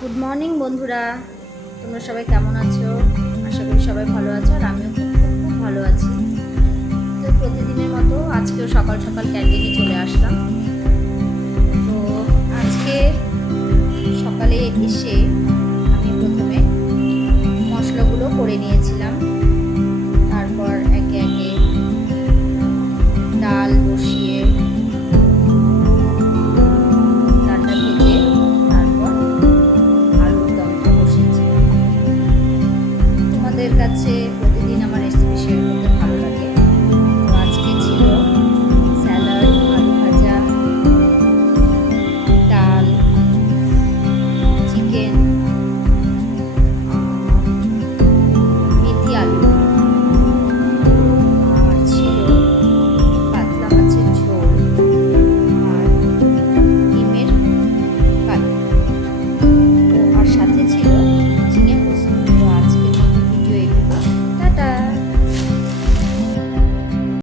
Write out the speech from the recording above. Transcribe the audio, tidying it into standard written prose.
Good morning বন্ধুরা, তোমরা সবাই কেমন আছো? আশা করি সবাই ভালো আছো, আর আমিও খুব খুব খুব ভালো আছি। তো প্রতিদিনের মতো আজকেও সকাল সকাল ক্যান্টিনে চলে আসলাম। তো আজকে সকালে এসে আমি প্রথমে মশলাগুলো করে নিয়েছি।